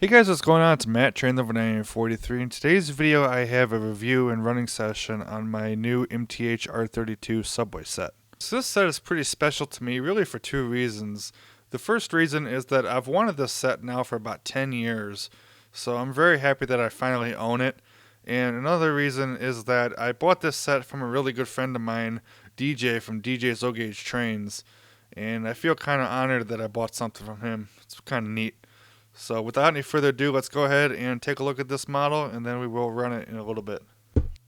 Hey guys, what's going on? It's Matt, trained over 943. In today's video, I have a review and running session on my new MTH R32 subway set. So this set is pretty special to me, really for two reasons. The first reason is that I've wanted this set now for about 10 years, so I'm very happy that I finally own it. And another reason is that I bought this set from a really good friend of mine, DJ from DJ's Low Gauge Trains, and I feel kind of honored that I bought something from him. It's kind of neat. So without any further ado, let's go ahead and take a look at this model, and then we will run it in a little bit.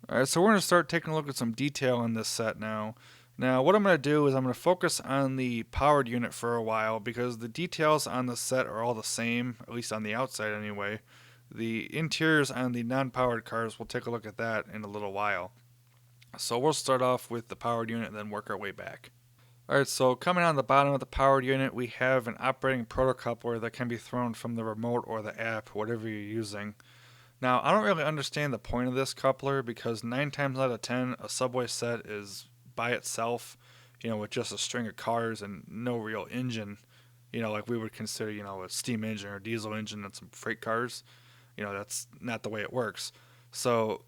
Alright, so we're going to start taking a look at some detail on this set now. Now what I'm going to do is I'm going to focus on the powered unit for a while, because the details on the set are all the same, at least on the outside anyway. The interiors on the non-powered cars, we'll take a look at that in a little while. So we'll start off with the powered unit and then work our way back. Alright, so coming on the bottom of the powered unit, we have an operating protocoupler that can be thrown from the remote or the app, whatever you're using. Now, I don't really understand the point of this coupler, because 9 times out of 10, a subway set is by itself, with just a string of cars and no real engine, like we would consider, a steam engine or diesel engine on some freight cars. That's not the way it works. So,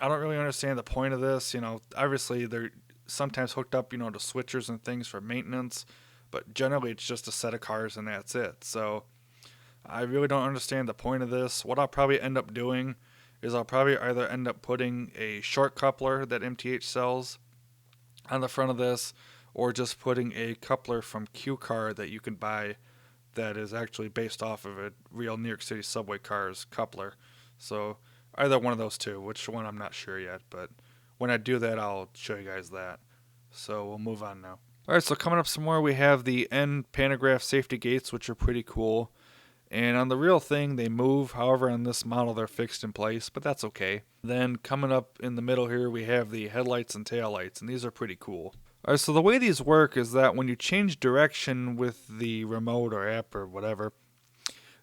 I don't really understand the point of this. Obviously they're sometimes hooked up, to switchers and things for maintenance, but generally it's just a set of cars and that's it. So I really don't understand the point of this. What I'll probably end up doing is I'll probably either end up putting a short coupler that MTH sells on the front of this, or just putting a coupler from Q-Car that you can buy that is actually based off of a real New York City subway cars coupler. So either one of those two, which one I'm not sure yet, but when I do that, I'll show you guys that. So we'll move on now. Alright, so coming up some more, we have the end pantograph safety gates, which are pretty cool. And on the real thing, they move. However, on this model, they're fixed in place, but that's okay. Then coming up in the middle here, we have the headlights and taillights, and these are pretty cool. Alright, so the way these work is that when you change direction with the remote or app or whatever,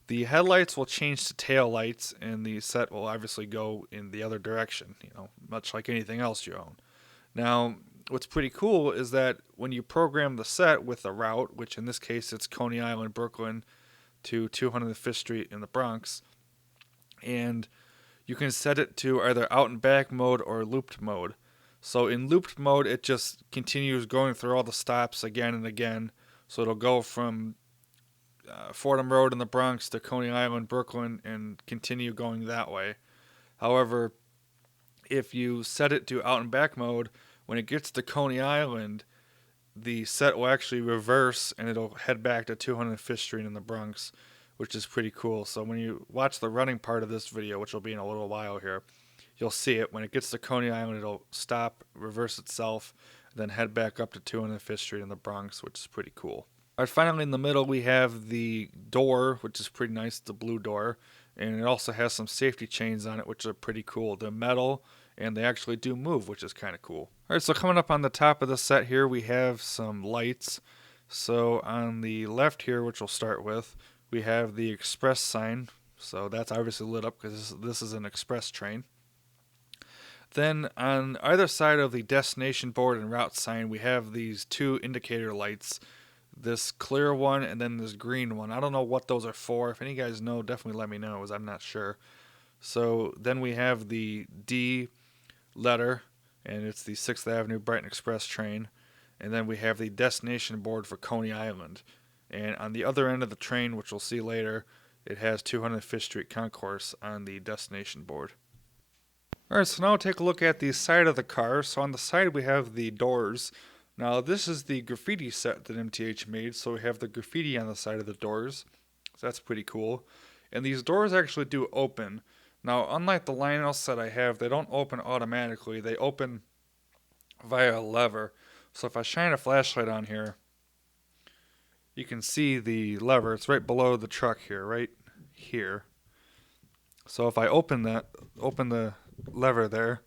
the headlights will change to tail lights, and the set will obviously go in the other direction, much like anything else you own. Now, what's pretty cool is that when you program the set with a route, which in this case it's Coney Island, Brooklyn to 205th Street in the Bronx, and you can set it to either out and back mode or looped mode. So in looped mode, it just continues going through all the stops again and again. So it'll go from Fordham Road in the Bronx to Coney Island, Brooklyn, and continue going that way. However, if you set it to out and back mode, when it gets to Coney Island, the set will actually reverse and it'll head back to 205th Street in the Bronx, which is pretty cool. So when you watch the running part of this video, which will be in a little while here, you'll see it. When it gets to Coney Island, it'll stop, reverse itself, then head back up to 205th Street in the Bronx, which is pretty cool. Alright, finally in the middle we have the door, which is pretty nice, the blue door, and it also has some safety chains on it, which are pretty cool. They're metal, and they actually do move, which is kind of cool. Alright, so coming up on the top of the set here, we have some lights. So on the left here, which we'll start with, we have the express sign. So that's obviously lit up because this is an express train. Then on either side of the destination board and route sign, we have these two indicator lights. This clear one and then this green one. I don't know what those are for. If any guys know, definitely let me know, as I'm not sure. So then we have the D letter, and it's the 6th Avenue Brighton Express train. And then we have the destination board for Coney Island. And on the other end of the train, which we'll see later, it has 205th Street Concourse on the destination board. Alright, so now we'll take a look at the side of the car. So on the side we have the doors. Now this is the graffiti set that MTH made, so we have the graffiti on the side of the doors. So that's pretty cool. And these doors actually do open. Now unlike the Lionel set I have, they don't open automatically. They open via a lever. So if I shine a flashlight on here, you can see the lever. It's right below the truck here, right here. So if I open the lever there,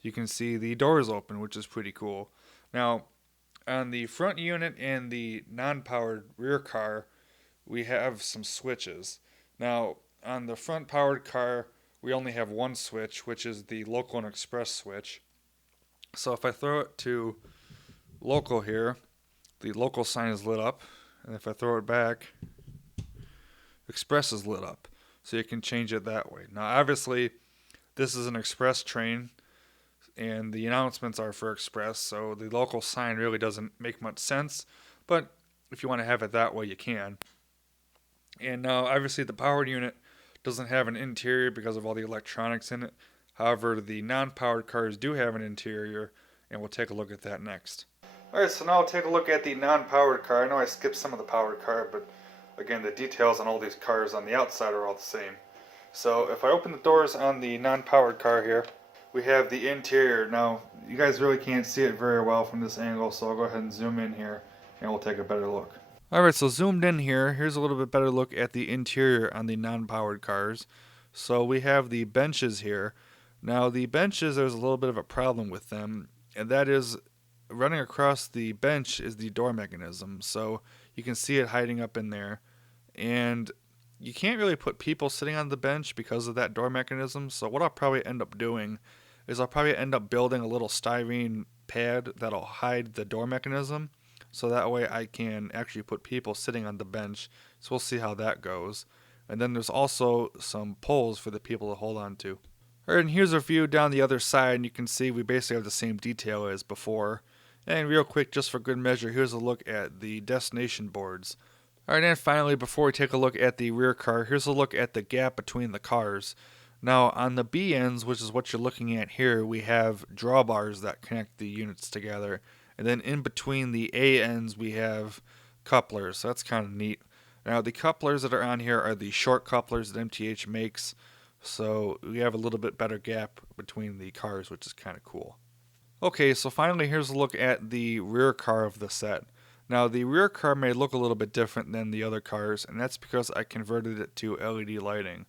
you can see the doors open, which is pretty cool. Now, on the front unit and the non-powered rear car, we have some switches. Now, on the front powered car, we only have one switch, which is the local and express switch. So if I throw it to local here, the local sign is lit up. And if I throw it back, express is lit up. so you can change it that way. Now, obviously, this is an express train, and the announcements are for express, so the local sign really doesn't make much sense. But if you want to have it that way, you can. And now, obviously, the powered unit doesn't have an interior because of all the electronics in it. However, the non-powered cars do have an interior, and we'll take a look at that next. Alright, so now I'll take a look at the non-powered car. I know I skipped some of the powered car, but again, the details on all these cars on the outside are all the same. So if I open the doors on the non-powered car here, we have the interior. Now, you guys really can't see it very well from this angle, so I'll go ahead and zoom in here, and we'll take a better look. Alright, so zoomed in here, here's a little bit better look at the interior on the non-powered cars. So we have the benches here. Now, the benches, there's a little bit of a problem with them, and that is running across the bench is the door mechanism. So you can see it hiding up in there, and you can't really put people sitting on the bench because of that door mechanism. So what I'll probably end up doing is I'll probably end up building a little styrene pad that'll hide the door mechanism, so that way I can actually put people sitting on the bench. So we'll see how that goes. And then there's also some poles for the people to hold on to. Alright, and here's a view down the other side, and you can see we basically have the same detail as before. And real quick, just for good measure, here's a look at the destination boards. Alright, and finally, before we take a look at the rear car, here's a look at the gap between the cars. Now, on the B ends, which is what you're looking at here, we have drawbars that connect the units together. And then in between the A ends, we have couplers, so that's kind of neat. Now, the couplers that are on here are the short couplers that MTH makes, so we have a little bit better gap between the cars, which is kind of cool. Okay, so finally here's a look at the rear car of the set. Now, the rear car may look a little bit different than the other cars, and that's because I converted it to LED lighting.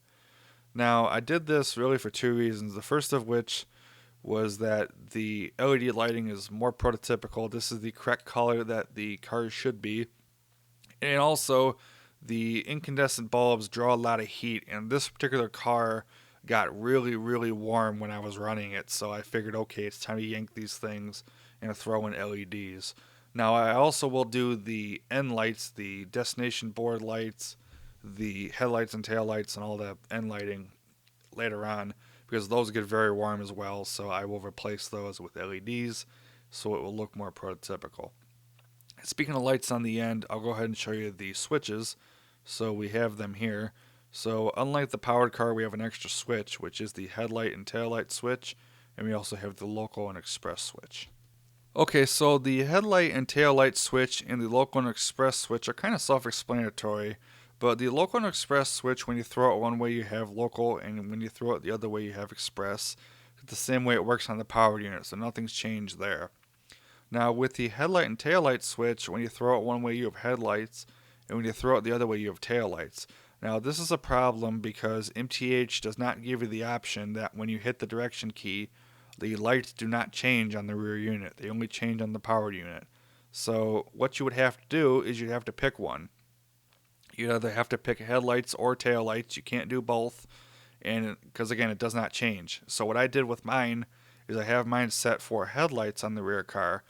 Now, I did this really for two reasons. The first of which was that the LED lighting is more prototypical. This is the correct color that the cars should be. And also, the incandescent bulbs draw a lot of heat, and this particular car got really, really warm when I was running it, so I figured, okay, it's time to yank these things and throw in LEDs. Now, I also will do the end lights, the destination board lights, the headlights and taillights, and all that end lighting later on, because those get very warm as well, so I will replace those with LEDs, so it will look more prototypical. Speaking of lights on the end, I'll go ahead and show you the switches. So we have them here. So unlike the powered car, we have an extra switch, which is the headlight and taillight switch, and we also have the local and express switch. Okay, so the headlight and taillight switch and the local and express switch are kind of self-explanatory, but the local and express switch, when you throw it one way you have local, and when you throw it the other way you have express. It's the same way it works on the powered unit, so nothing's changed there. Now with the headlight and taillight switch, when you throw it one way you have headlights, and when you throw it the other way you have taillights. Now this is a problem because MTH does not give you the option that when you hit the direction key, the lights do not change on the rear unit. They only change on the powered unit. So what you would have to do is you'd have to pick one. You'd either have to pick headlights or taillights. You can't do both, and because again, it does not change. So what I did with mine is I have mine set for headlights on the rear car,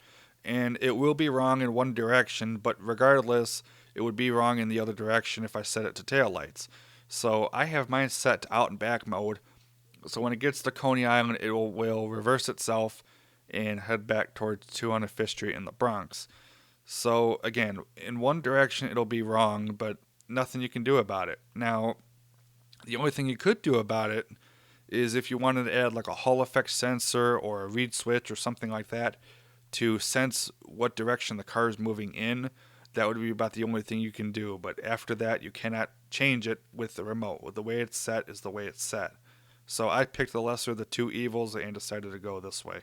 and it will be wrong in one direction, but regardless, it would be wrong in the other direction if I set it to taillights. So I have mine set to out and back mode, so when it gets to Coney Island, it will reverse itself and head back towards 205th Street in the Bronx. So again, in one direction it'll be wrong, but nothing you can do about it. Now, the only thing you could do about it is if you wanted to add like a Hall effect sensor or a reed switch or something like that to sense what direction the car is moving in. That would be about the only thing you can do, but after that you cannot change it with the remote. The way it's set is the way it's set. So I picked the lesser of the two evils and decided to go this way.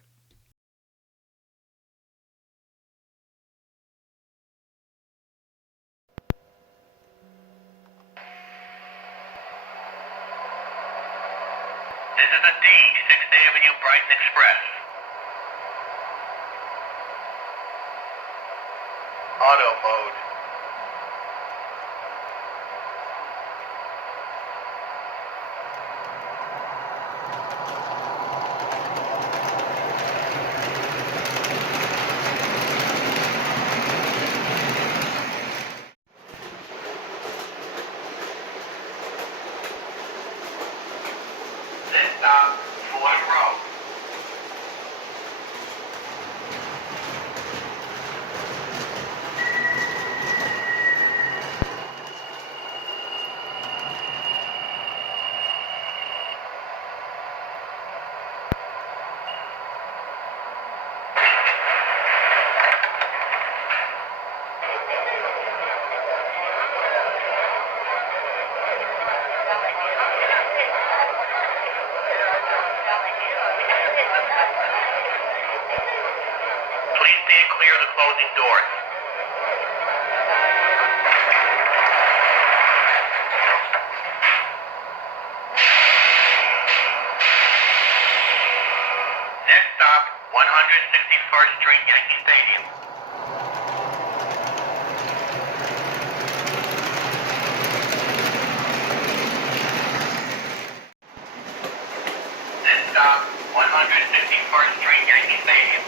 This is a D, 6th Avenue, Brighton Express. Auto mode. closing doors. Next stop, 161st Street, Yankee Stadium. Next stop, 161st Street, Yankee Stadium.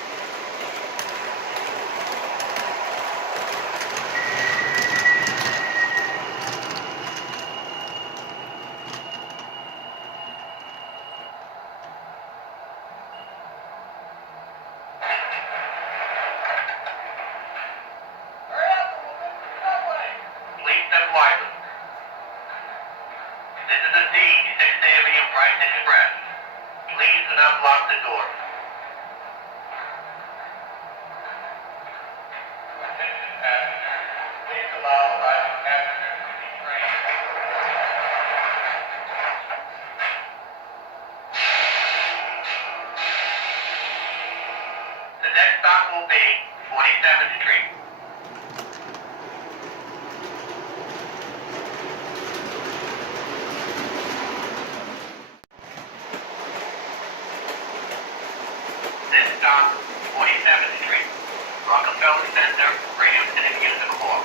Please step lively. This is a D, 6th Avenue Brighton Express. Please do not block the door. Attention passengers. Please allow arriving passengers to be trained. The next stop will be 47th Street. Next stop, 47th Street. Rockefeller Center, radio to the music hall.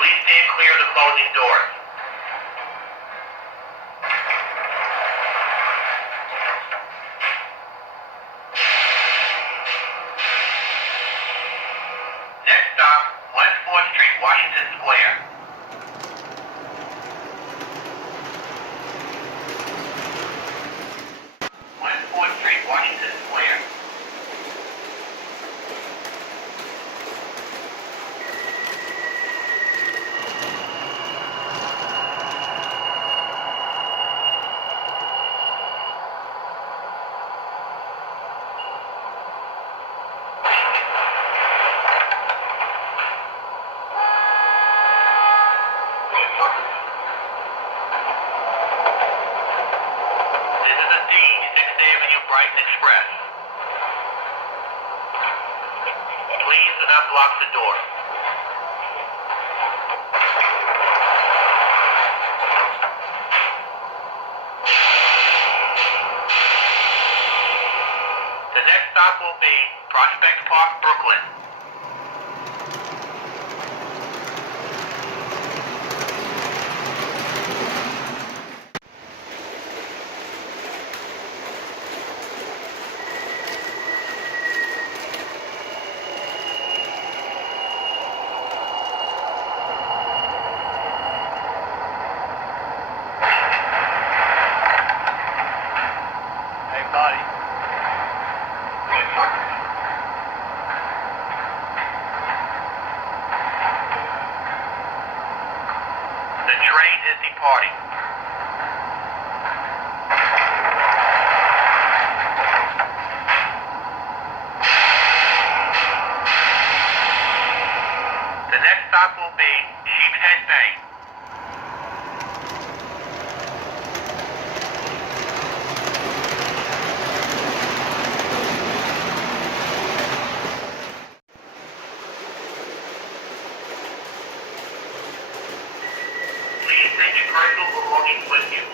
Please stand clear of the closing doors. Next stop, West 4th Street, Washington Square. West 4th Street, Washington Square. This is a D, 6th Avenue Brighton Express. Please do not block the door. The next stop will be Prospect Park, Brooklyn. Hey, buddy. The train is departing. The next stop will be Sheepshead Bay. Please take your personal belongings with you.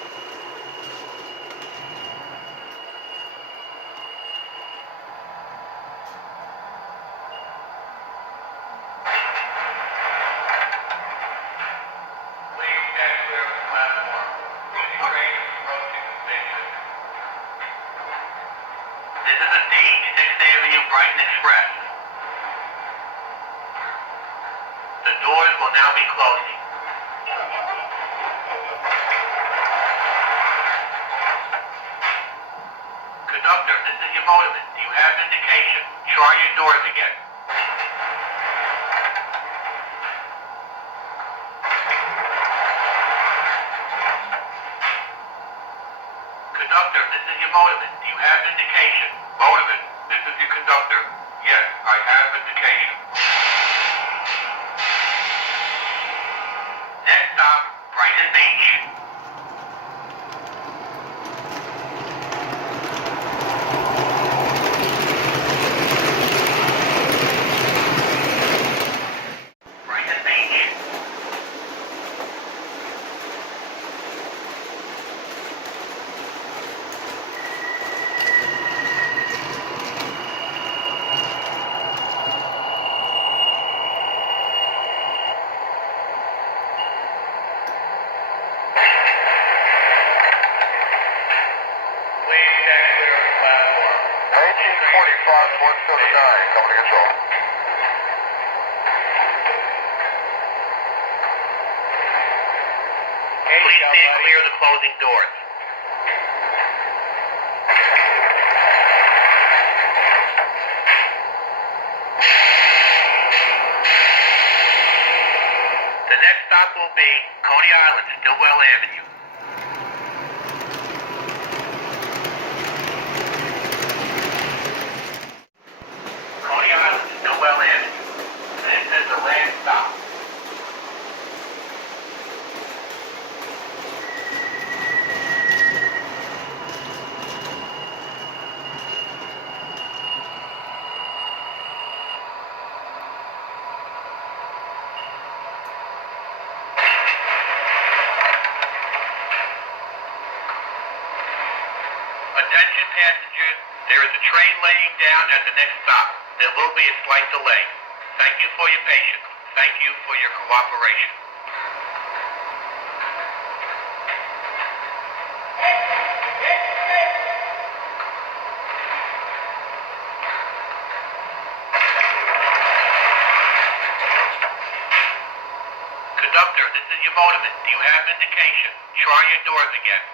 Please stand clear of the platform. This train is approaching the station. This is a D, 6th Avenue Brighton Express. The doors will now be closing. Conductor, this is your motorman. Do you have indication? Try your doors again. motorman. Do you have indication? Motorman, this is your conductor. Yes, I have indication. Next stop, Brighton Beach. Brighton Beach. Please stand clear of the platform. 1945, 179, coming to control. Please stand clear of the closing doors. The next stop will be Coney Island, Stillwell Avenue. Coney Island, Stillwell Avenue. This is the last stop. Attention passengers, there is a train laying down at the next stop. There will be a slight delay. Thank you for your patience. Thank you for your cooperation. Conductor, this is your motorman. Do you have indication? Try your doors again.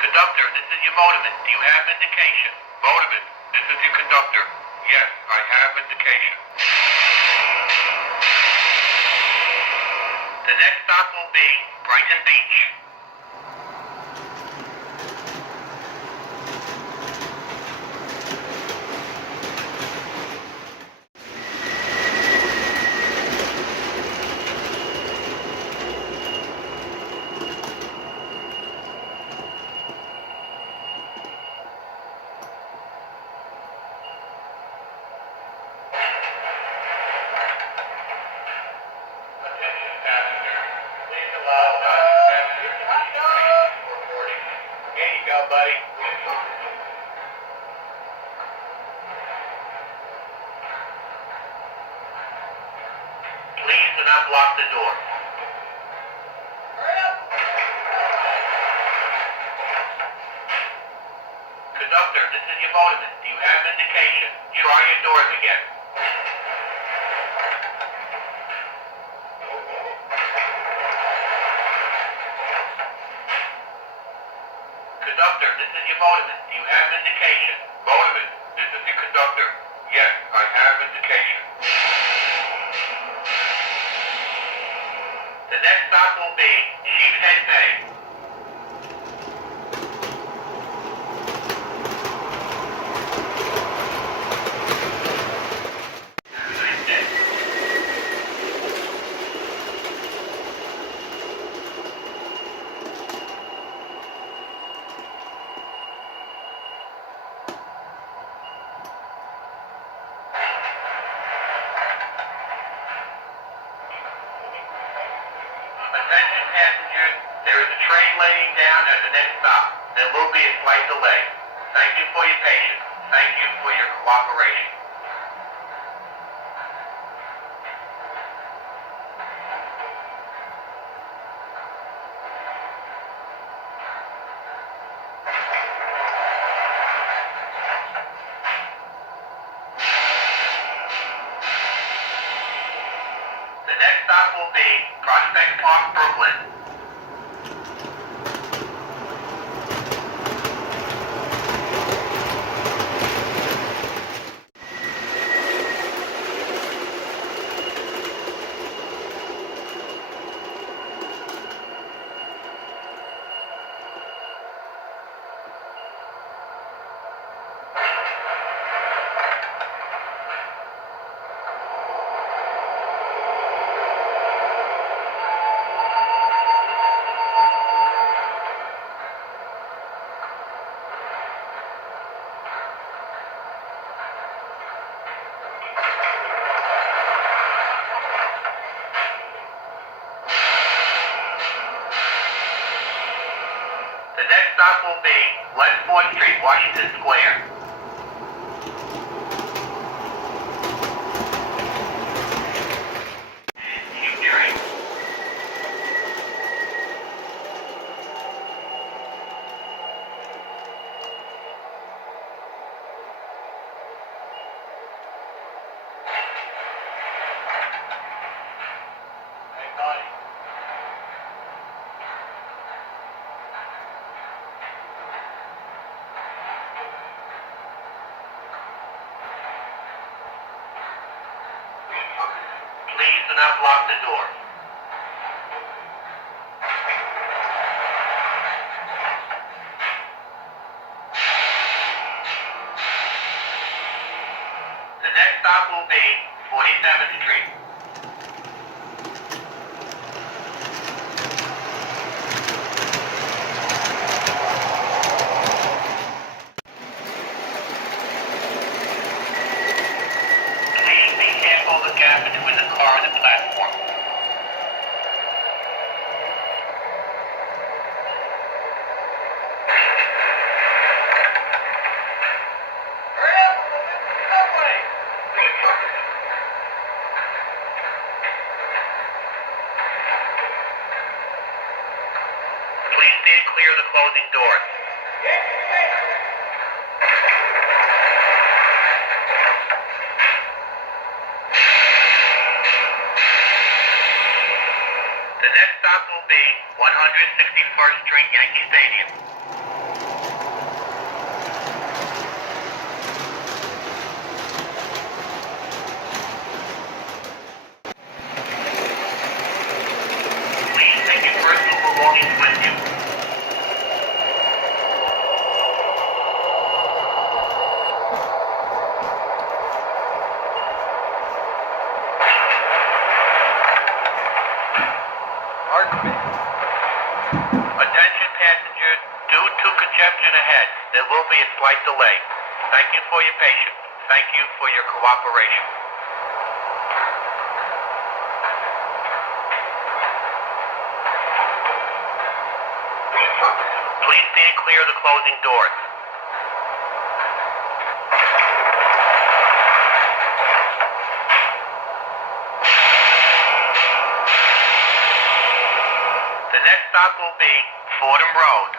Conductor, this is your motorman. Do you have indication? Motorman, this is your conductor. Yes, I have indication. The next stop will be Brighton Beach. Attention passengers, please allow passengers to continue reporting. Here you go, buddy. Please do not block the door. Conductor, this is your motorman. Do you have indication? Try your doors again. Conductor, this is your motorman. Do you have indication? Motorman, this is your conductor. Yes, I have indication. The next stop will be Sheepshead Bay. Have a nice day. Attention passengers, there is a train laying down at the next stop. There will be a slight delay. Thank you for your patience. Thank you for your cooperation. The next stop will be Prospect Park, Brooklyn. stop will be West 4th Street, Washington Square. Keep train. Hey, Donnie. Please do not block the door. The next stop will be 47th Street. Please be careful of the gap between the car and the platform. Hurry up! Subway! Please stand clear of the closing doors. The next stop will be 161st Street, Yankee Stadium. Please take your personal belongings with you. Attention passengers, due to congestion ahead, there will be a slight delay. Thank you for your patience. Thank you for your cooperation. Please stand clear of the closing doors. The next stop will be Fordham Road.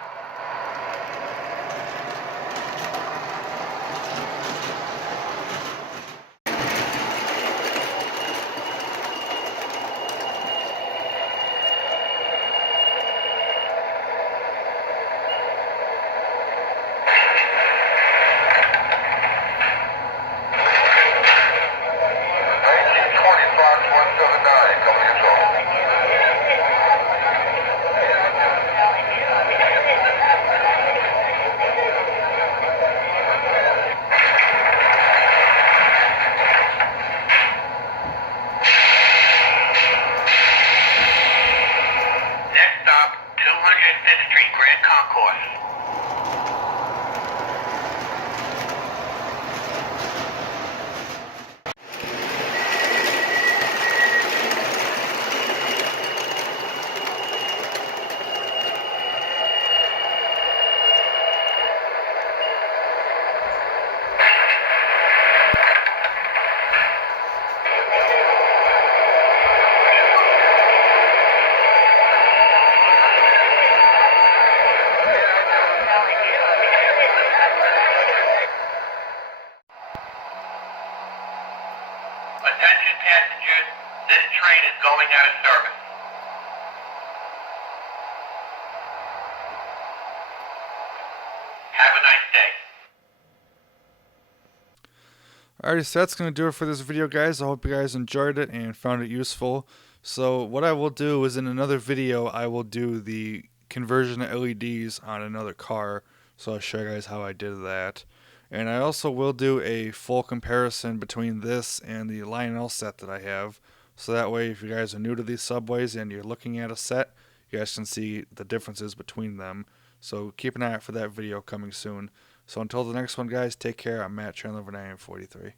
Next stop, 205th Street, Grand Concourse. Attention passengers, this train is going out of service. Have a nice day. Alrighty, so that's going to do it for this video, guys. I hope you guys enjoyed it and found it useful. So what I will do is in another video, I will do the conversion of LEDs on another car. So I'll show you guys how I did that. And I also will do a full comparison between this and the Lionel set that I have. So that way, if you guys are new to these subways and you're looking at a set, you guys can see the differences between them. So keep an eye out for that video coming soon. So until the next one, guys, take care. I'm Matt, Chandler over 943.